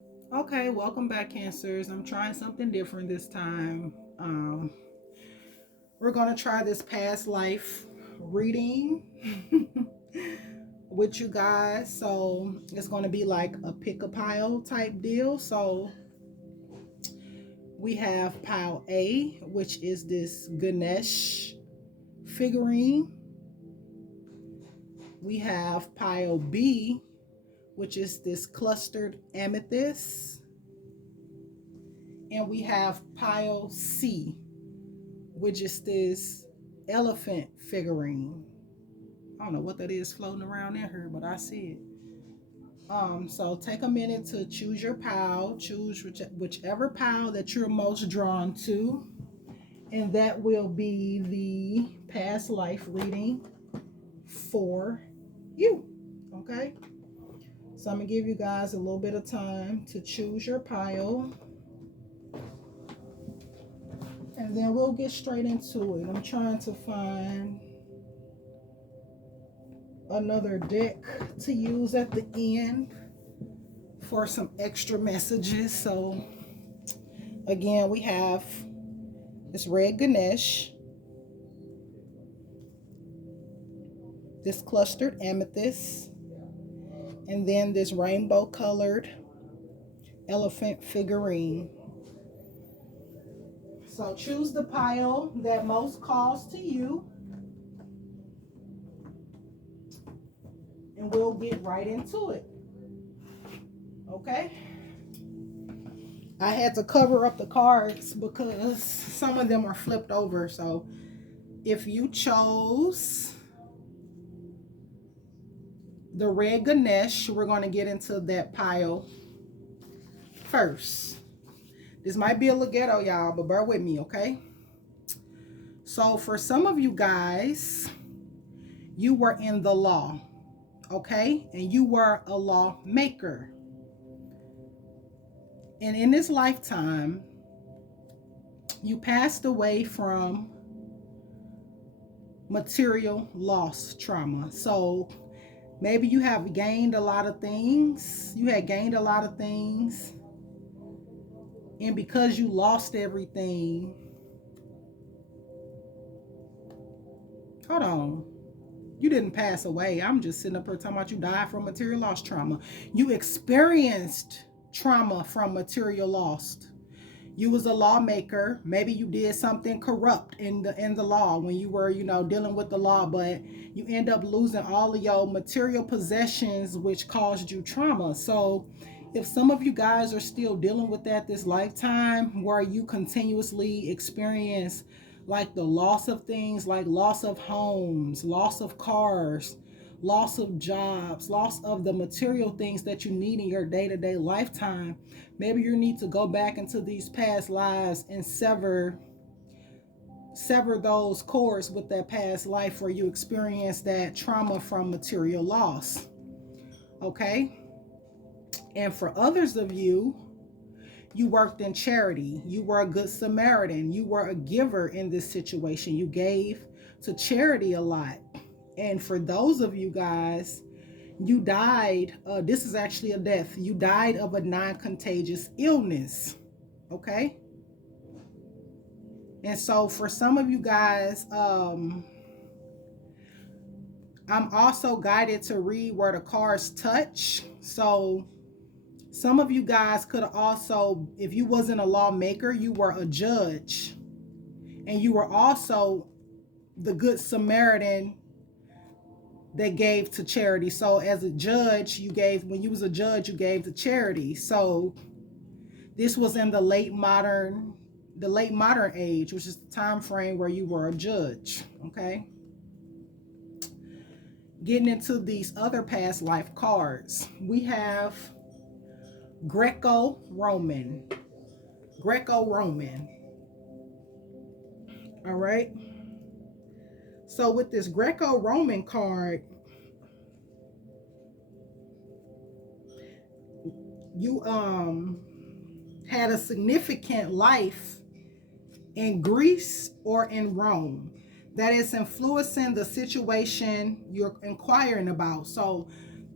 Okay, welcome back, Cancers. I'm trying something different this time. We're going to try this past life reading with you guys. So it's going to be like a pick a pile type deal. So we have pile A, which is this Ganesh figurine. We have pile B, which is this clustered amethyst. And we have pile C, which is this elephant figurine. I don't know what that is floating around in here, but I see it. So take a minute to choose your pile, choose whichever pile that you're most drawn to, and that will be the past life reading for you. Okay, so I'm gonna give you guys a little bit of time to choose your pile, and then we'll get straight into it. I'm trying to find another deck to use at the end for some extra messages. So again, we have this red Ganesh, this clustered amethyst, and then this rainbow colored elephant figurine. So choose the pile that most calls to you, and we'll get right into it. Okay? I had to cover up the cards because some of them are flipped over. So if you chose the red Ganesh, we're going to get into that pile first. This might be a little ghetto, y'all, but bear with me, okay? So for some of you guys, you were in the law, okay? And you were a lawmaker. And in this lifetime, you passed away from material loss trauma. So maybe you have gained a lot of things. You had gained a lot of things. And because you lost everything, hold on. You didn't pass away. I'm just sitting up here talking about you died from material loss trauma. You experienced trauma from material loss. You was a lawmaker. Maybe you did something corrupt in the law when you were, dealing with the law, but you end up losing all of your material possessions, which caused you trauma. So if some of you guys are still dealing with that this lifetime, where you continuously experience like the loss of things, like loss of homes, loss of cars, loss of jobs, loss of the material things that you need in your day-to-day lifetime, maybe you need to go back into these past lives and sever those cords with that past life where you experienced that trauma from material loss. Okay? And for others of you, you worked in charity. You were a good Samaritan. You were a giver in this situation. You gave to charity a lot. And for those of you guys, you died. This is actually a death. You died of a non-contagious illness. Okay? And so for some of you guys, I'm also guided to read where the cards touch. So some of you guys could also, if you wasn't a lawmaker, you were a judge. And you were also the good Samaritan that gave to charity. So as a judge, when you was a judge, you gave to charity. So this was in the late modern age, which is the time frame where you were a judge. Okay. Getting into these other past life cards, we have Greco-Roman. All right. So with this Greco-Roman card, you had a significant life in Greece or in Rome that is influencing the situation you're inquiring about. So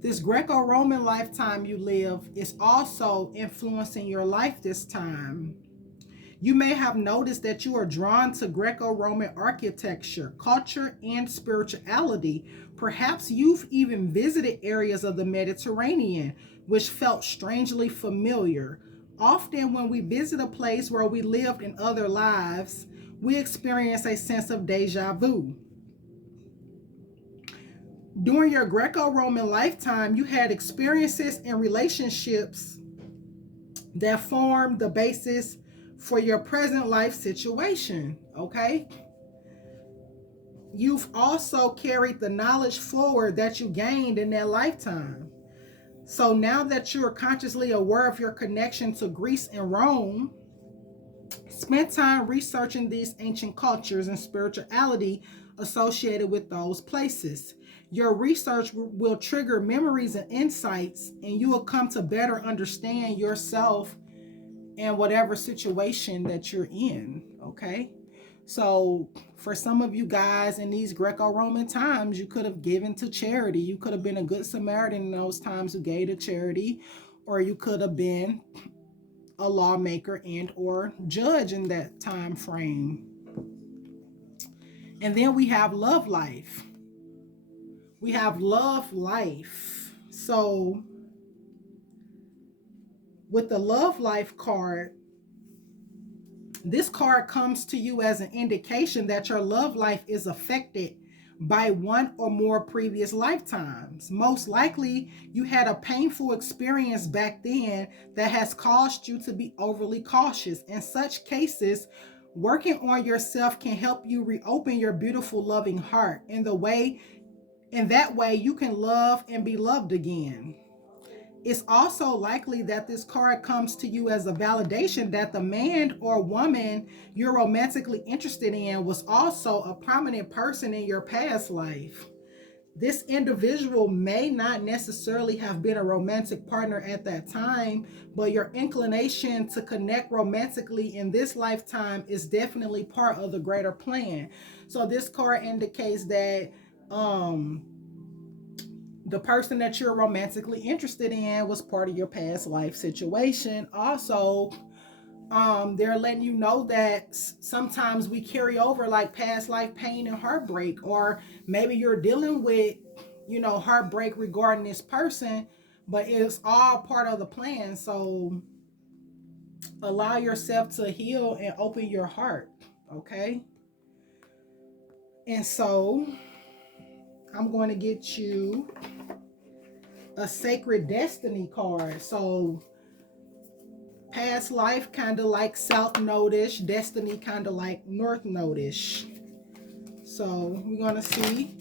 This Greco-Roman lifetime you live is also influencing your life this time. You may have noticed that you are drawn to Greco-Roman architecture, culture, and spirituality. Perhaps you've even visited areas of the Mediterranean, which felt strangely familiar. Often, when we visit a place where we lived in other lives, we experience a sense of deja vu. During your Greco-Roman lifetime, you had experiences and relationships that formed the basis for your present life situation, okay? You've also carried the knowledge forward that you gained in that lifetime. So now that you're consciously aware of your connection to Greece and Rome, spend time researching these ancient cultures and spirituality associated with those places. Your research will trigger memories and insights, and you will come to better understand yourself in whatever situation that you're in, okay? So, for some of you guys in these Greco-Roman times, you could have given to charity. You could have been a good Samaritan in those times who gave to charity, or you could have been a lawmaker and or judge in that time frame. And then we have love life. We have love life. So, with the love life card, this card comes to you as an indication that your love life is affected by one or more previous lifetimes. Most likely, you had a painful experience back then that has caused you to be overly cautious. In such cases, working on yourself can help you reopen your beautiful, loving heart. In that way, you can love and be loved again. It's also likely that this card comes to you as a validation that the man or woman you're romantically interested in was also a prominent person in your past life. This individual may not necessarily have been a romantic partner at that time, but your inclination to connect romantically in this lifetime is definitely part of the greater plan. So this card indicates that the person that you're romantically interested in was part of your past life situation. Also, they're letting you know that sometimes we carry over like past life pain and heartbreak, or maybe you're dealing with, heartbreak regarding this person, but it's all part of the plan. So allow yourself to heal and open your heart, okay? And so I'm going to get you a sacred destiny card. So past life kind of like south node-ish, destiny kind of like north node-ish. So we're going to see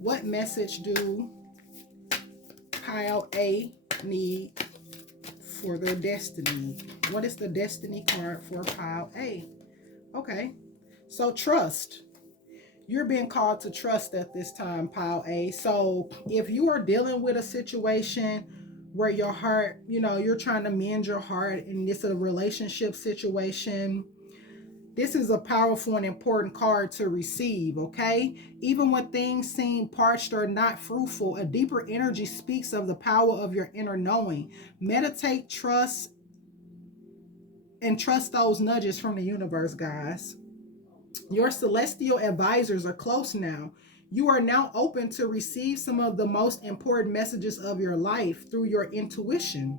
what message do pile A need for their destiny. What is the destiny card for pile A? Okay, so trust. You're being called to trust at this time, pile A. So if you are dealing with a situation where your heart, you're trying to mend your heart and it's a relationship situation, this is a powerful and important card to receive, okay? Even when things seem parched or not fruitful, a deeper energy speaks of the power of your inner knowing. Meditate, trust, and trust those nudges from the universe, guys. Your celestial advisors are close now. You are now open to receive some of the most important messages of your life through your intuition.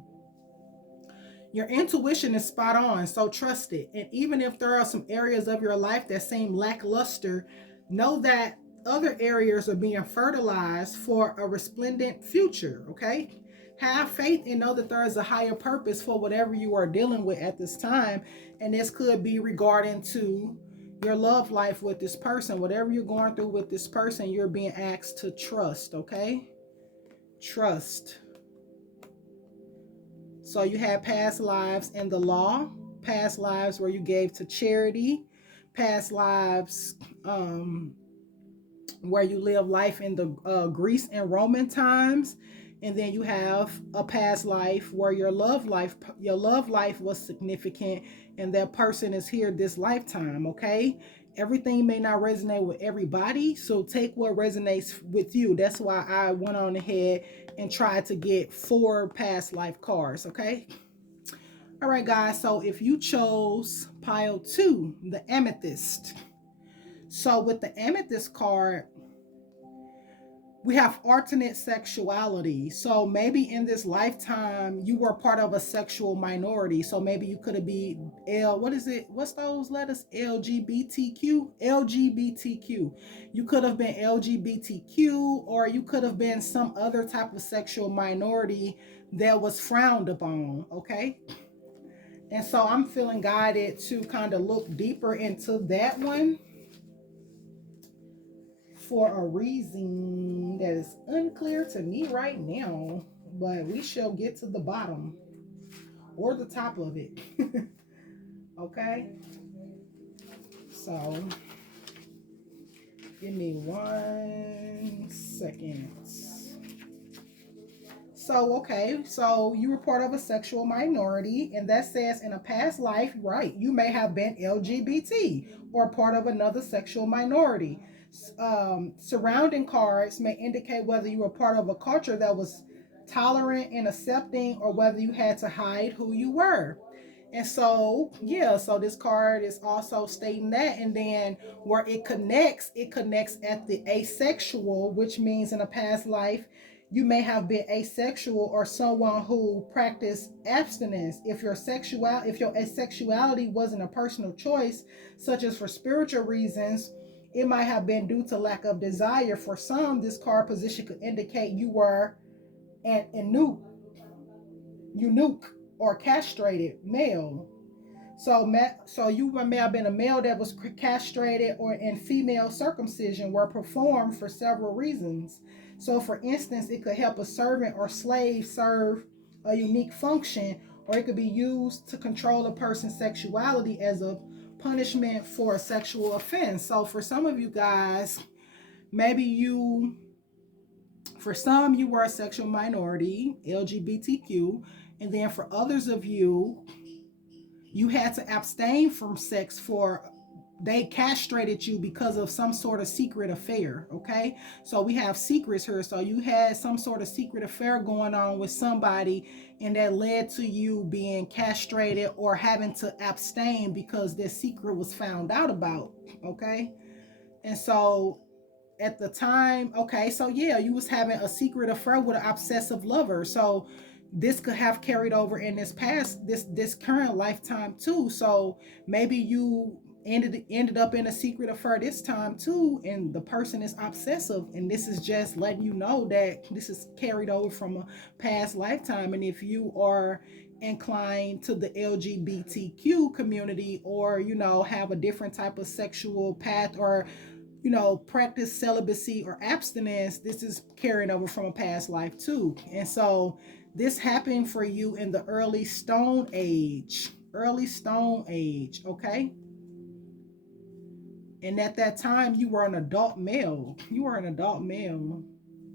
Your intuition is spot on, so trust it. And even if there are some areas of your life that seem lackluster, know that other areas are being fertilized for a resplendent future, okay? Have faith and know that there is a higher purpose for whatever you are dealing with at this time. And this could be regarding to your love life with this person. Whatever you're going through with this person, you're being asked to trust, okay? Trust. So you had past lives in the law, past lives where you gave to charity, past lives where you live life in the Greece and Roman times, and then you have a past life where your love life was significant, and that person is here this lifetime. Okay, Everything may not resonate with everybody, so take what resonates with you. That's why I went on ahead and tried to get 4 past life cards, okay? All right, guys, so if you chose pile 2, the amethyst. So with the amethyst card, we have alternate sexuality. So maybe in this lifetime you were part of a sexual minority. So maybe you could have been what is it, what's those letters, lgbtq. You could have been lgbtq, or you could have been some other type of sexual minority that was frowned upon, okay? And so I'm feeling guided to kind of look deeper into that one for a reason that is unclear to me right now, but we shall get to the bottom or the top of it. Okay, so give me 1 second. So, okay, so you were part of a sexual minority, and that says in a past life, right, you may have been LGBT or part of another sexual minority. Surrounding cards may indicate whether you were part of a culture that was tolerant and accepting, or whether you had to hide who you were. And so, yeah, so this card is also stating that. And then where it connects at the asexual, which means in a past life, you may have been asexual or someone who practiced abstinence. If your asexuality wasn't a personal choice, such as for spiritual reasons, it might have been due to lack of desire. For some, this card position could indicate you were an eunuch or castrated male. So you may have been a male that was castrated, or in female circumcision were performed for several reasons. So, for instance, it could help a servant or slave serve a unique function, or it could be used to control a person's sexuality as a punishment for a sexual offense. So, for some of you guys, maybe for some, you were a sexual minority, LGBTQ, and then for others of you, you had to abstain from sex for they castrated you because of some sort of secret affair, okay? So we have secrets here. So you had some sort of secret affair going on with somebody, and that led to you being castrated or having to abstain because this secret was found out about, okay? And so at the time, okay, so yeah, you was having a secret affair with an obsessive lover. So this could have carried over in this current lifetime too. So maybe you ended up in a secret affair this time too, and the person is obsessive, and this is just letting you know that this is carried over from a past lifetime. And if you are inclined to the LGBTQ community, or have a different type of sexual path, or practice celibacy or abstinence, this is carrying over from a past life too. And so this happened for you in the early Stone Age. Okay? And at that time, you were an adult male.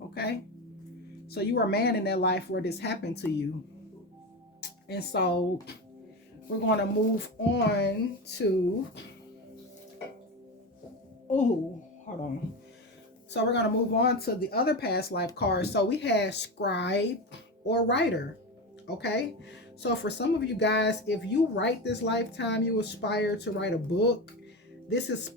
Okay? So you were a man in that life where this happened to you. And so we're going to move on to. Oh, hold on. So we're going to move on to the other past life cards. So we had scribe or writer. Okay. So for some of you guys, if you write this lifetime, you aspire to write a book. This is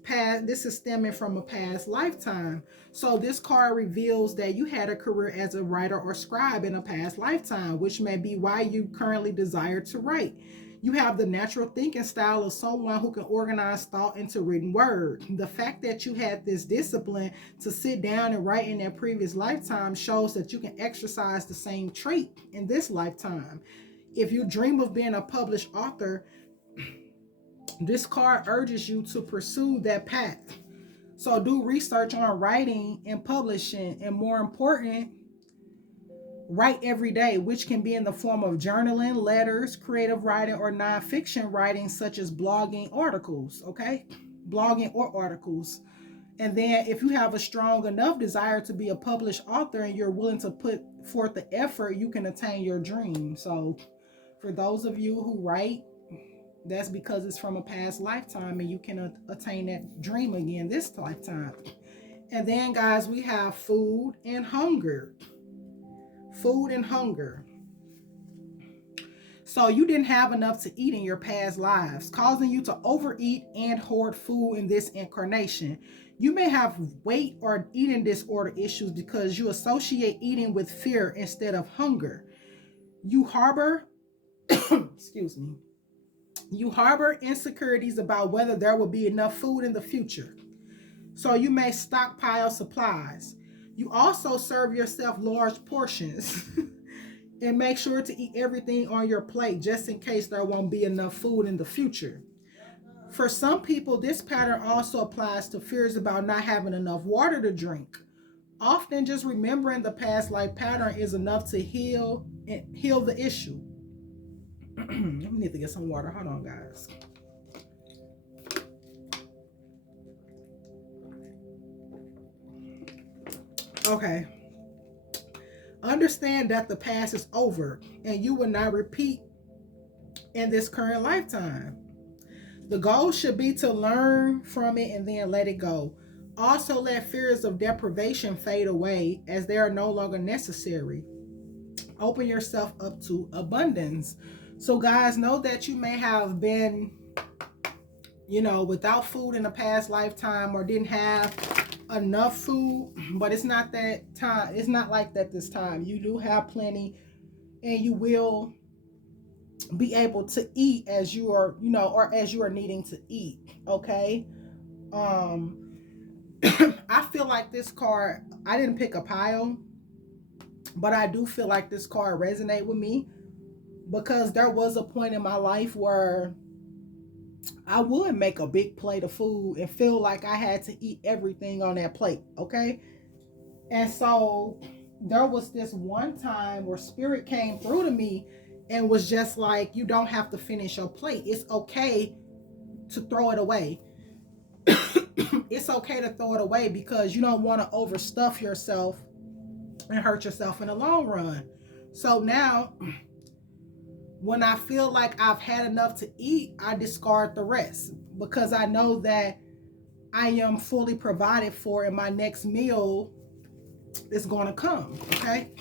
stemming from a past lifetime. So this card reveals that you had a career as a writer or scribe in a past lifetime, which may be why you currently desire to write. You have the natural thinking style of someone who can organize thought into written word. The fact that you had this discipline to sit down and write in that previous lifetime shows that you can exercise the same trait in this lifetime. If you dream of being a published author, this card urges you to pursue that path. So do research on writing and publishing, and more important, write every day, which can be in the form of journaling, letters, creative writing, or nonfiction writing, such as blogging articles, okay? Blogging or articles. And then if you have a strong enough desire to be a published author and you're willing to put forth the effort, you can attain your dream. So for those of you who write, That's because it's from a past lifetime and you can attain that dream again this lifetime. And then, guys, we have food and hunger. Food and hunger. So you didn't have enough to eat in your past lives, causing you to overeat and hoard food in this incarnation. You may have weight or eating disorder issues because you associate eating with fear instead of hunger. You harbor, excuse me, you harbor insecurities about whether there will be enough food in the future. So you may stockpile supplies. You also serve yourself large portions and make sure to eat everything on your plate just in case there won't be enough food in the future. For some people, this pattern also applies to fears about not having enough water to drink. Often just remembering the past life pattern is enough to heal the issue. I need to get some water. Hold on, guys. Okay. Understand that the past is over and you will not repeat in this current lifetime. The goal should be to learn from it and then let it go. Also, let fears of deprivation fade away as they are no longer necessary. Open yourself up to abundance. So, guys, know that you may have been, without food in a past lifetime or didn't have enough food, but it's not that time. It's not like that this time. You do have plenty and you will be able to eat as you are, or as you are needing to eat. Okay. I feel like this card, I didn't pick a pile, but I do feel like this card resonated with me because there was a point in my life where I would make a big plate of food and feel like I had to eat everything on that plate. Okay. And so there was this one time where spirit came through to me and was just like, you don't have to finish your plate. It's okay to throw it away. It's okay to throw it away because you don't want to overstuff yourself and hurt yourself in the long run. So now, when I feel like I've had enough to eat, I discard the rest because I know that I am fully provided for and my next meal is going to come. Okay.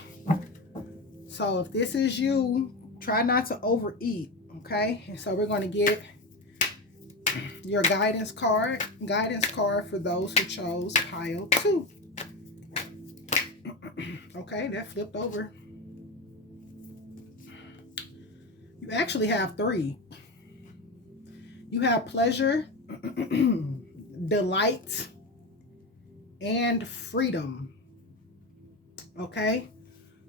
So if this is you, try not to overeat. Okay. And so we're going to get your guidance card for those who chose pile 2. Okay, that flipped over. You actually have 3. You have pleasure, delight, and freedom. Okay,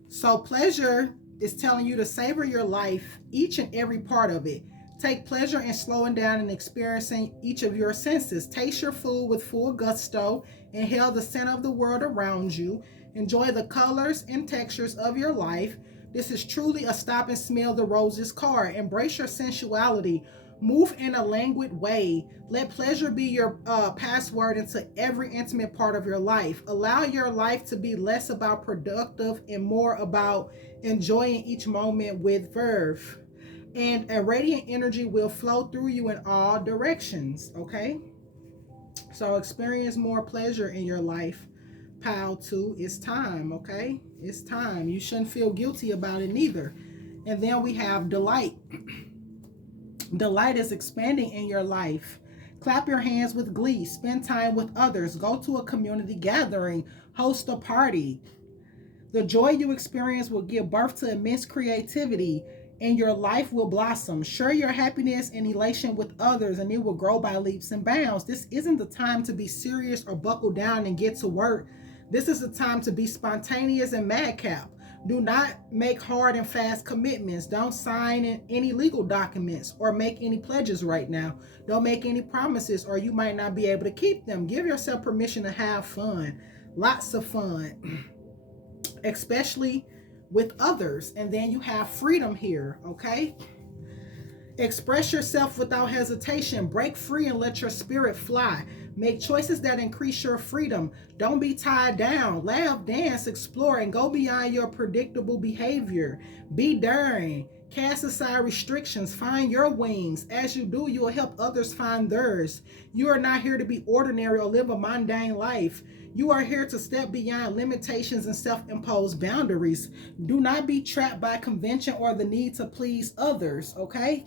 so pleasure is telling you to savor your life, each and every part of it. Take pleasure in slowing down and experiencing each of your senses. Taste your food with full gusto. Inhale the scent of the world around you. Enjoy the colors and textures of your life. This is truly a stop and smell the roses card. Embrace your sensuality. Move in a languid way. Let pleasure be your password into every intimate part of your life. Allow your life to be less about productive and more about enjoying each moment with verve. And a radiant energy will flow through you in all directions. Okay, so experience more pleasure in your life. Pile 2, it's time. Okay, it's time. You shouldn't feel guilty about it neither. And then we have delight. Delight is expanding in your life. Clap your hands with glee. Spend time with others. Go to a community gathering. Host a party. The joy you experience will give birth to immense creativity and your life will blossom. Share your happiness and elation with others and it will grow by leaps and bounds. This isn't the time to be serious or buckle down and get to work. This is the time to be spontaneous and madcap. Do not make hard and fast commitments. Don't sign any legal documents or make any pledges right now. Don't make any promises or you might not be able to keep them. Give yourself permission to have fun. Lots of fun. Especially with others. And then you have freedom here. Okay. Express yourself without hesitation. Break free and let your spirit fly. Make choices that increase your freedom. Don't be tied down. Laugh, dance, explore, and go beyond your predictable behavior. Be daring. Cast aside restrictions, find your wings. As you do, you will help others find theirs. You are not here to be ordinary or live a mundane life. You are here to step beyond limitations and self imposed boundaries. Do not be trapped by convention or the need to please others, okay?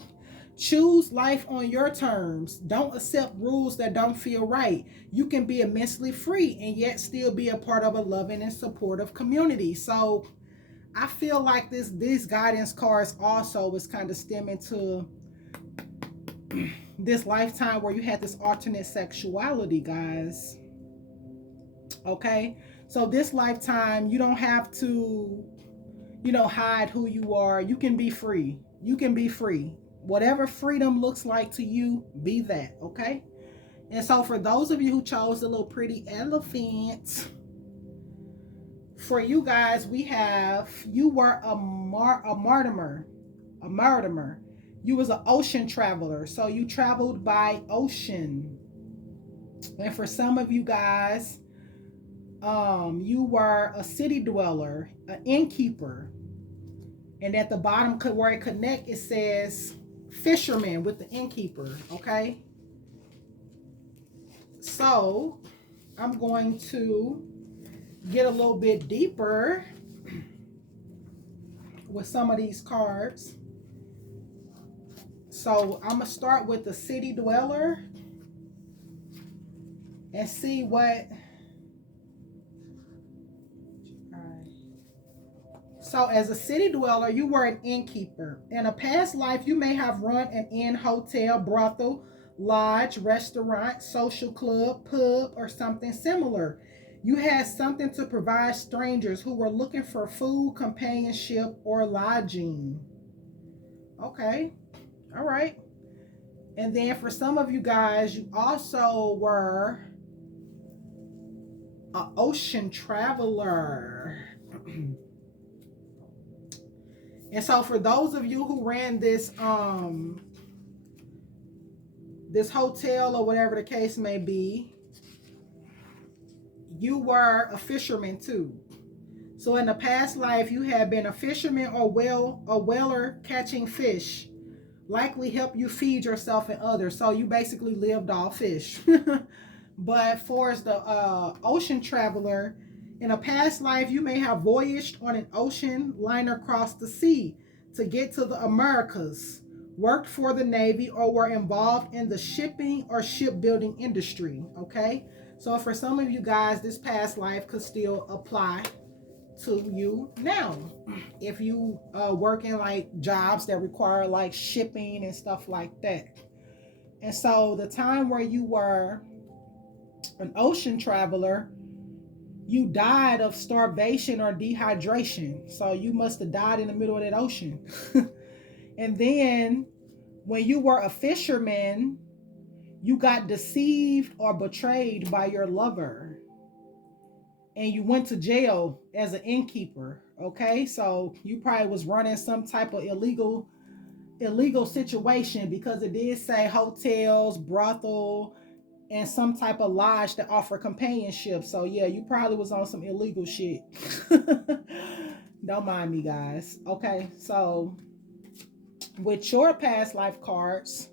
Choose life on your terms. Don't accept rules that don't feel right. You can be immensely free and yet still be a part of a loving and supportive community. So, I feel like these guidance cards also was kind of stemming to this lifetime where you had this alternate sexuality, guys. Okay? So this lifetime, you don't have to, hide who you are. You can be free. You can be free. Whatever freedom looks like to you, be that, okay? And so for those of you who chose the little pretty elephant, for you guys, we have you were a martyr. You was an ocean traveler, so you traveled by ocean. And for some of you guys, you were a city dweller, an innkeeper. And at the bottom, where it connect, it says fisherman with the innkeeper. Okay. So I'm going to get a little bit deeper with some of these cards. So I'm gonna start with the city dweller and see what. So as a city dweller, you were an innkeeper. In a past life, you may have run an inn, hotel, brothel, lodge, restaurant, social club, pub, or something similar. You had something to provide strangers who were looking for food, companionship, or lodging. Okay. All right. And then for some of you guys, you also were an ocean traveler. And so for those of you who ran this this hotel or whatever the case may be, you were a fisherman too. So in the past life, you had been a fisherman or a whaler catching fish. Likely help you feed yourself and others. So you basically lived off fish. But for as the ocean traveler, in a past life, you may have voyaged on an ocean liner across the sea to get to the Americas, worked for the Navy, or were involved in the shipping or shipbuilding industry. Okay, so for some of you guys, this past life could still apply to you now. If you work in like jobs that require like shipping and stuff like that. And so the time where you were an ocean traveler, you died of starvation or dehydration. So you must have died in the middle of that ocean. And then when you were a fisherman, you got deceived or betrayed by your lover. And you went to jail as an innkeeper. Okay, so you probably was running some type of illegal situation, because it did say hotels, brothel, and some type of lodge that offer companionship. So yeah, you probably was on some illegal shit. Don't mind me, guys. Okay, so with your past life cards,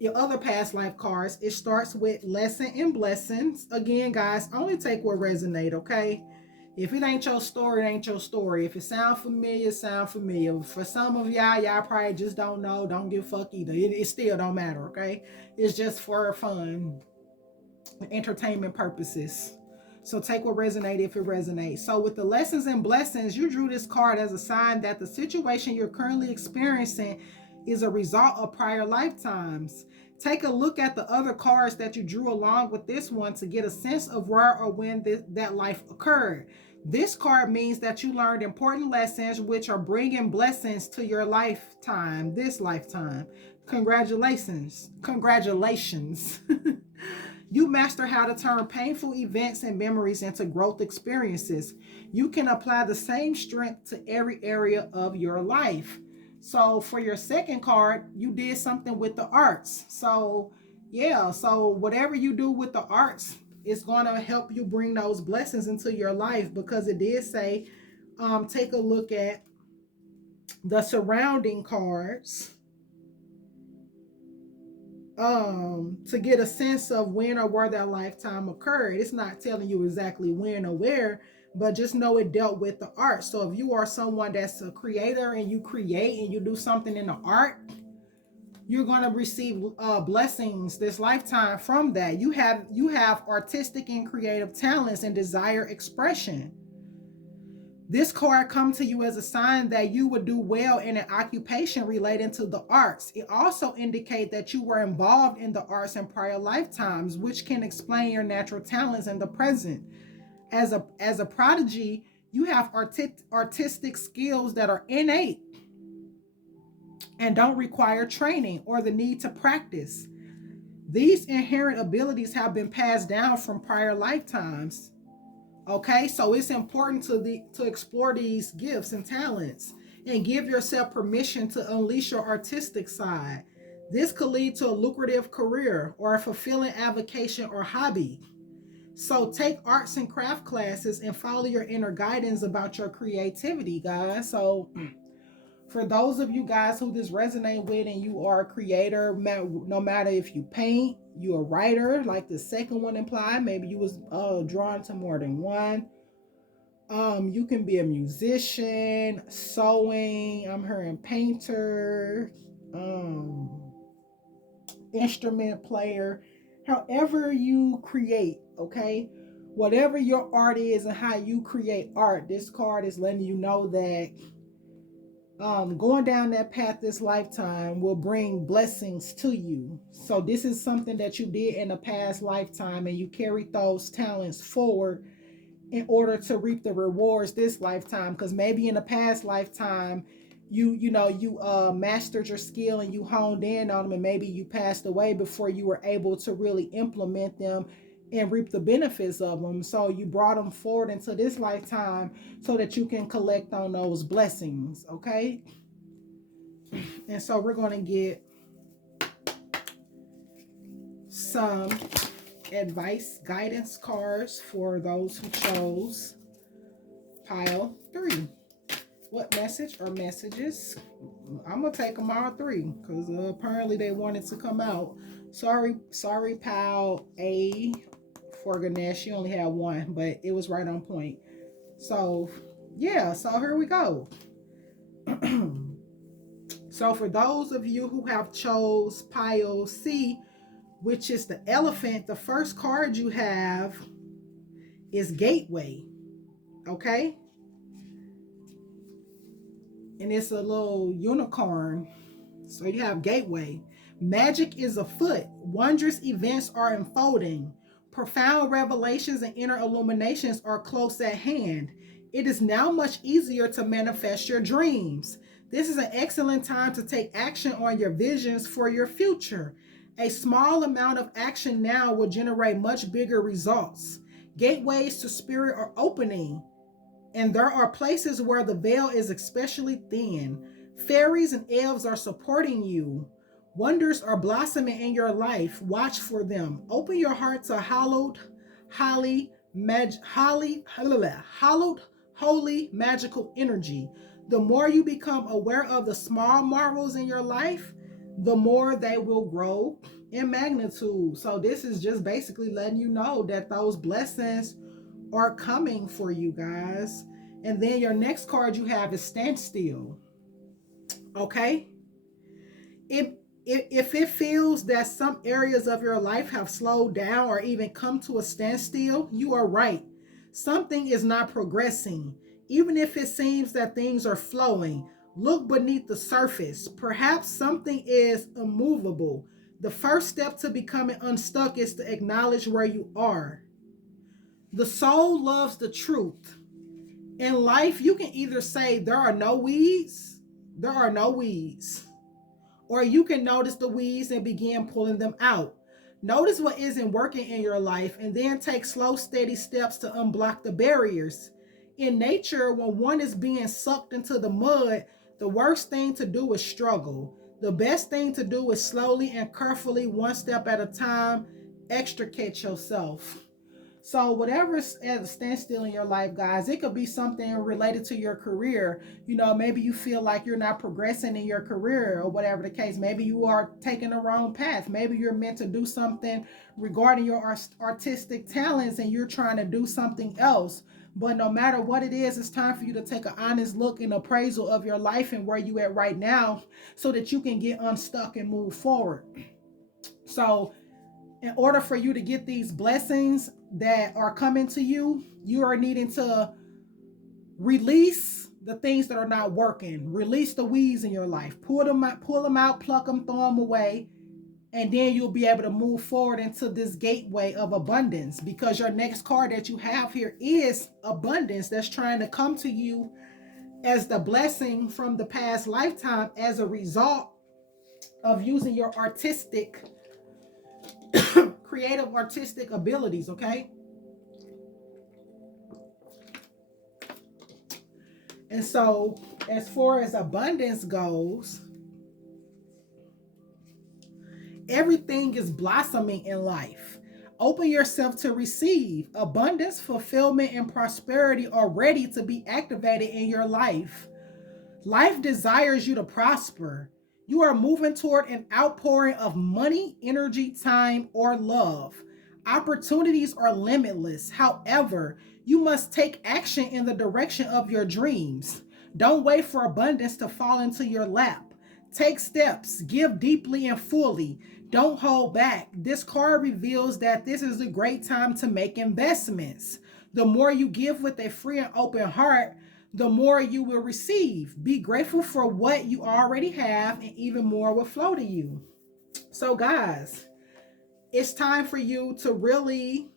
your other past life cards, it starts with lesson and blessings. Again, guys, only take what resonate, okay? If it ain't your story, it ain't your story. If it sound familiar, sound familiar. For some of y'all probably just don't know, don't give a fuck either. It still don't matter, okay? It's just for fun, entertainment purposes. So take what resonates if it resonates. So with the lessons and blessings, you drew this card as a sign that the situation you're currently experiencing is a result of prior lifetimes. Take a look at the other cards that you drew along with this one to get a sense of where or when that life occurred. This card means that you learned important lessons which are bringing blessings to your lifetime, this lifetime. Congratulations. Congratulations. You master how to turn painful events and memories into growth experiences. You can apply the same strength to every area of your life. So for your second card, you did something with the arts. So yeah, so whatever you do with the arts is going to help you bring those blessings into your life, because it did say take a look at The surrounding cards, to get a sense of when or where that lifetime occurred. It's not telling you exactly when or where, but just know it dealt with the art. So if you are someone that's a creator and you create and you do something in the art, you're going to receive blessings this lifetime from that. You have artistic and creative talents and desire expression. This card comes to you as a sign that you would do well in an occupation relating to the arts. It also indicates that you were involved in the arts in prior lifetimes, which can explain your natural talents in the present. As a prodigy, you have artistic skills that are innate and don't require training or the need to practice. These inherent abilities have been passed down from prior lifetimes. Okay, so it's important to explore these gifts and talents and give yourself permission to unleash your artistic side. This could lead to a lucrative career or a fulfilling avocation or hobby. So take arts and craft classes and follow your inner guidance about your creativity, guys. So for those of you guys who this resonate with and you are a creator, no matter if you paint, you're a writer, like the second one implied, maybe you was drawn to more than one. You can be a musician, sewing, I'm hearing painter, um, instrument player, however you create, okay? Whatever your art is and how you create art, this card is letting you know that going down that path this lifetime will bring blessings to you. So this is something that you did in a past lifetime and you carried those talents forward in order to reap the rewards this lifetime, because maybe in a past lifetime you mastered your skill and you honed in on them, and maybe you passed away before you were able to really implement them and reap the benefits of them. So you brought them forward into this lifetime so that you can collect on those blessings, okay? And so we're going to get some advice guidance cards for those who chose pile 3. What message or messages? I'm gonna take them all 3 because apparently they wanted to come out. Sorry, pile A for Ganesh. You only had 1, but it was right on point. So yeah, so here we go. So for those of you who have chose pile C, which is the elephant, the first card you have is Gateway. Okay? And it's a little unicorn. So you have Gateway. Magic is afoot. Wondrous events are unfolding. Profound revelations and inner illuminations are close at hand. It is now much easier to manifest your dreams. This is an excellent time to take action on your visions for your future. A small amount of action now will generate much bigger results. Gateways to spirit are opening, and there are places where the veil is especially thin. Fairies and elves are supporting you. Wonders are blossoming in your life. Watch for them. Open your heart to hallowed, holy, magical energy. The more you become aware of the small marvels in your life, the more they will grow in magnitude. So this is just basically letting you know that those blessings are coming for you guys. And then your next card you have is Standstill. Okay? If if it feels that some areas of your life have slowed down or even come to a standstill, you are right. Something is not progressing. Even if it seems that things are flowing, look beneath the surface. Perhaps something is immovable. The first step to becoming unstuck is to acknowledge where you are. The soul loves the truth. In life, you can either say there are no weeds, or you can notice the weeds and begin pulling them out. Notice what isn't working in your life and then take slow, steady steps to unblock the barriers. In nature, when one is being sucked into the mud, the worst thing to do is struggle. The best thing to do is slowly and carefully, one step at a time, extricate yourself. So whatever is at a standstill in your life, guys, it could be something related to your career. Maybe you feel like you're not progressing in your career or whatever the case. Maybe you are taking the wrong path. Maybe you're meant to do something regarding your artistic talents and you're trying to do something else. But no matter what it is, it's time for you to take an honest look and appraisal of your life and where you at right now so that you can get unstuck and move forward. So in order for you to get these blessings that are coming to you, you are needing to release the things that are not working. Release the weeds in your life. Pull them out, pluck them, throw them away, and then you'll be able to move forward into this gateway of abundance, because your next card that you have here is abundance, that's trying to come to you as the blessing from the past lifetime as a result of using your creative artistic abilities, okay? And so as far as abundance goes, everything is blossoming in life. Open yourself to receive. Abundance, fulfillment, and prosperity are ready to be activated in your life. Life desires you to prosper. You are moving toward an outpouring of money, energy, time, or love. Opportunities are limitless. However, you must take action in the direction of your dreams. Don't wait for abundance to fall into your lap. Take steps, give deeply and fully. Don't hold back. This card reveals that this is a great time to make investments. The more you give with a free and open heart, the more you will receive. Be grateful for what you already have, and even more will flow to you. So, guys, it's time for you to really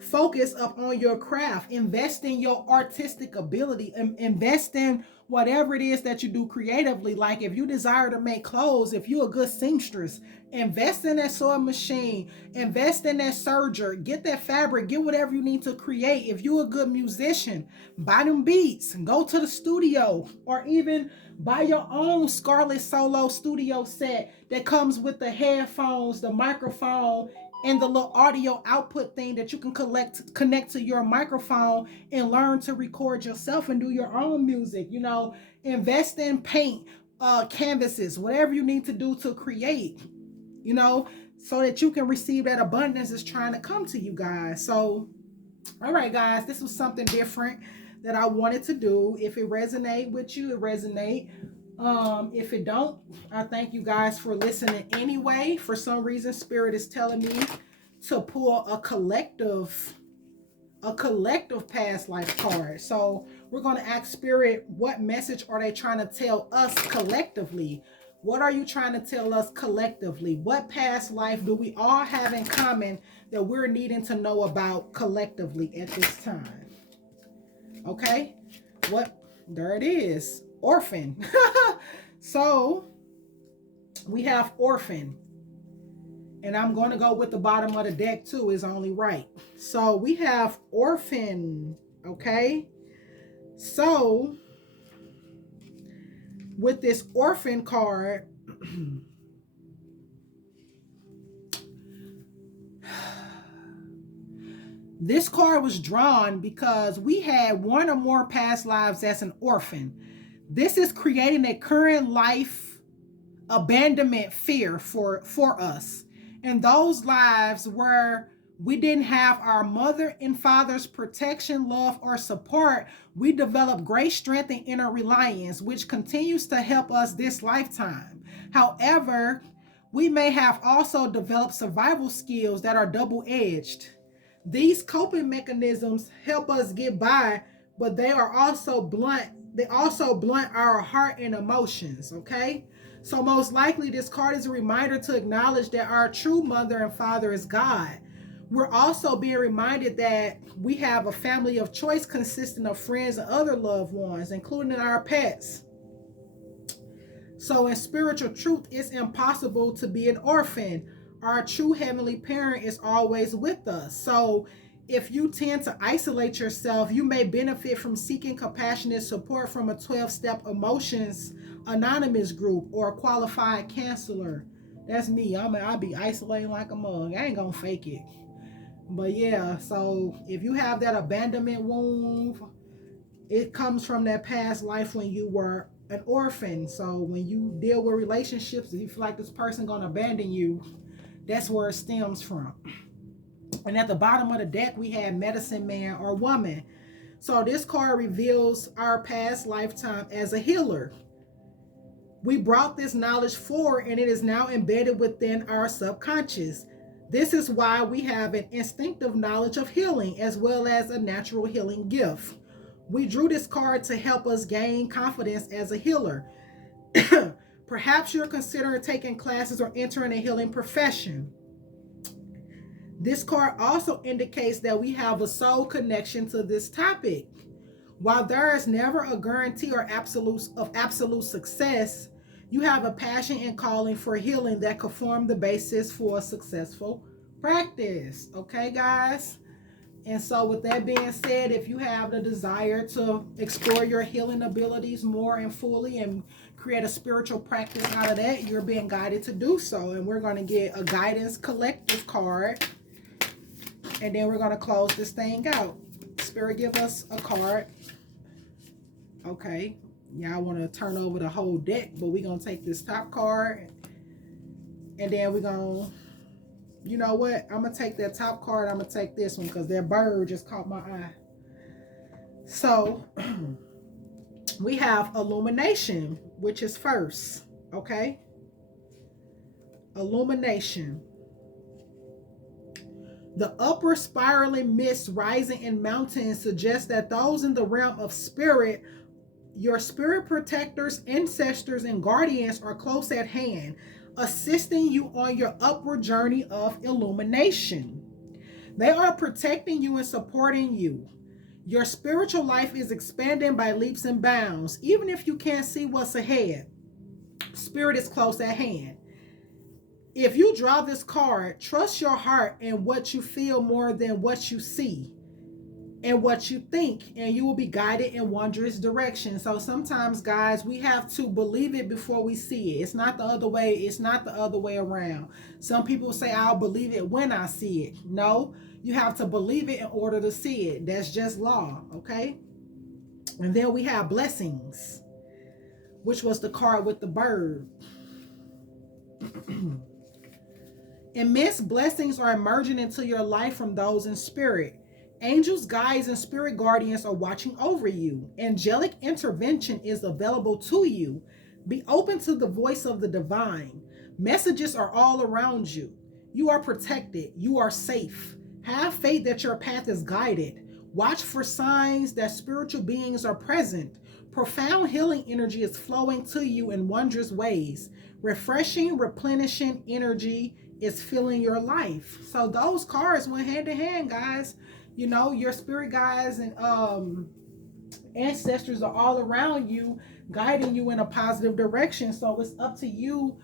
focus up on your craft. Invest in your artistic ability, and invest in whatever it is that you do creatively. Like if you desire to make clothes, if you're a good seamstress, invest in that sewing machine, invest in that serger, get that fabric, get whatever you need to create. If you're a good musician, buy them beats, go to the studio, or even buy your own Scarlett Solo studio set that comes with the headphones, the microphone, and the little audio output thing that you can connect to your microphone and learn to record yourself and do your own music. Invest in paint, canvases, whatever you need to do to create, so that you can receive that abundance is trying to come to you, guys. So, all right, guys, this was something different that I wanted to do. If it resonate with you, it resonate. If it don't, I thank you guys for listening anyway. For some reason, Spirit is telling me to pull a collective past life card. So we're going to ask Spirit, what message are they trying to tell us collectively? What are you trying to tell us collectively? What past life do we all have in common that we're needing to know about collectively at this time? Okay, there it is. Orphan. So we have orphan, and I'm going to go with the bottom of the deck too, is only right. So we have orphan. Okay, so with this orphan card, this card was drawn because we had one or more past lives as an orphan. This is creating a current life abandonment fear for us. And those lives where we didn't have our mother and father's protection, love, or support, we developed great strength and inner reliance, which continues to help us this lifetime. However, we may have also developed survival skills that are double-edged. These coping mechanisms help us get by, but they are also blunt. They also blunt our heart and emotions, okay? So most likely this card is a reminder to acknowledge that our true mother and father is God. We're also being reminded that we have a family of choice consisting of friends and other loved ones, including our pets. So in spiritual truth, it's impossible to be an orphan. Our true heavenly parent is always with us. So if you tend to isolate yourself, you may benefit from seeking compassionate support from a 12-step emotions anonymous group or a qualified counselor. That's me. I'll be isolating like a mug. I ain't gonna fake it. But yeah, so if you have that abandonment wound, it comes from that past life when you were an orphan. So when you deal with relationships, if you feel like this person gonna abandon you, that's where it stems from. And at the bottom of the deck, we have medicine man or woman. So this card reveals our past lifetime as a healer. We brought this knowledge forward and it is now embedded within our subconscious. This is why we have an instinctive knowledge of healing as well as a natural healing gift. We drew this card to help us gain confidence as a healer. Perhaps you're considering taking classes or entering a healing profession. This card also indicates that we have a soul connection to this topic. While there is never a guarantee or absolute success, you have a passion and calling for healing that could form the basis for a successful practice. Okay, guys? And so, with that being said, if you have the desire to explore your healing abilities more and fully and create a spiritual practice out of that, you're being guided to do so. And we're going to get a guidance collective card. And then we're going to close this thing out. Spirit, give us a card. Okay. Y'all want to turn over the whole deck, but we're going to take this top card. And then we're going to, you know what? I'm going to take that top card. I'm going to take this one because that bird just caught my eye. So, we have illumination, which is first. Okay. Illumination. The upward spiraling mist rising in mountains suggests that those in the realm of spirit, your spirit protectors, ancestors, and guardians are close at hand, assisting you on your upward journey of illumination. They are protecting you and supporting you. Your spiritual life is expanding by leaps and bounds. Even if you can't see what's ahead, spirit is close at hand. If you draw this card, trust your heart and what you feel more than what you see and what you think, and you will be guided in wondrous directions. So sometimes, guys, we have to believe it before we see it. It's not the other way. It's not the other way around. Some people say, I'll believe it when I see it. No, you have to believe it in order to see it. That's just law, okay? And then we have blessings, which was the card with the bird. Immense blessings are emerging into your life from those in spirit. Angels, guides, and spirit guardians are watching over you. Angelic intervention is available to you. Be open to the voice of the divine. Messages are all around you. You are protected. You are safe. Have faith that your path is guided. Watch for signs that spiritual beings are present. Profound healing energy is flowing to you in wondrous ways. Refreshing, replenishing energy is filling your life. So those cards went hand in hand, guys. You know, your spirit guides and ancestors are all around you, guiding you in a positive direction. So it's up to you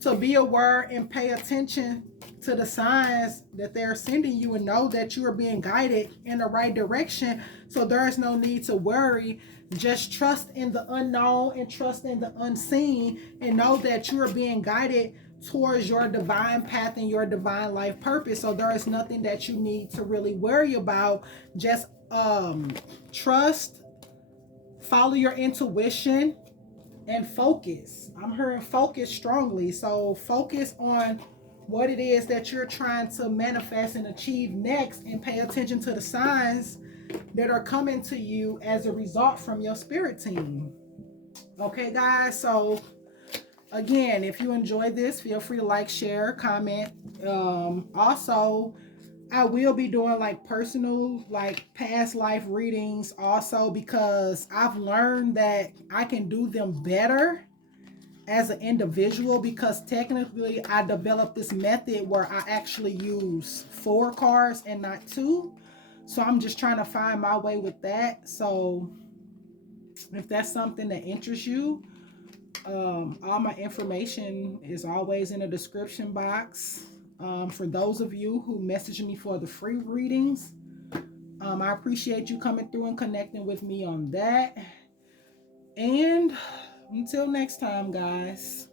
to be aware and pay attention to the signs that they're sending you and know that you are being guided in the right direction. So there is no need to worry. Just trust in the unknown and trust in the unseen and know that you are being guided towards your divine path and your divine life purpose. So there is nothing that you need to really worry about. Just trust, follow your intuition, and focus. I'm hearing focus strongly. So focus on what it is that you're trying to manifest and achieve next, and pay attention to the signs that are coming to you as a result from your spirit team. Okay, guys, so again, if you enjoyed this, feel free to like, share, comment. Also, I will be doing like personal, like past life readings also, because I've learned that I can do them better as an individual, because technically I developed this method where I actually use 4 cards and not 2. So I'm just trying to find my way with that. So if that's something that interests you, all my information is always in the description box. For those of you who message me for the free readings, I appreciate you coming through and connecting with me on that. And until next time, guys.